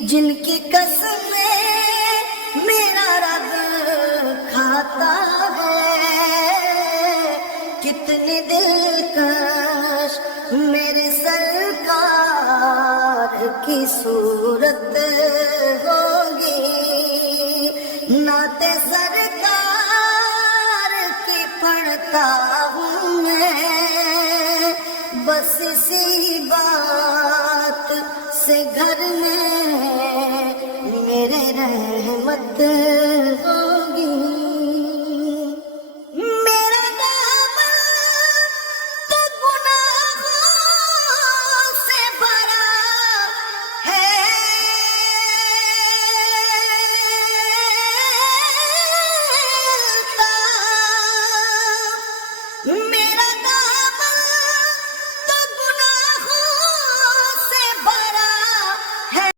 जिनकी कसमें मेरा रब खाता है। कितनी दिलकश मेरे सरकार की सूरत होगी, नाते सरकार की पढ़ता हूँ मैं। बस इसी बात से घर में मेरे रहमत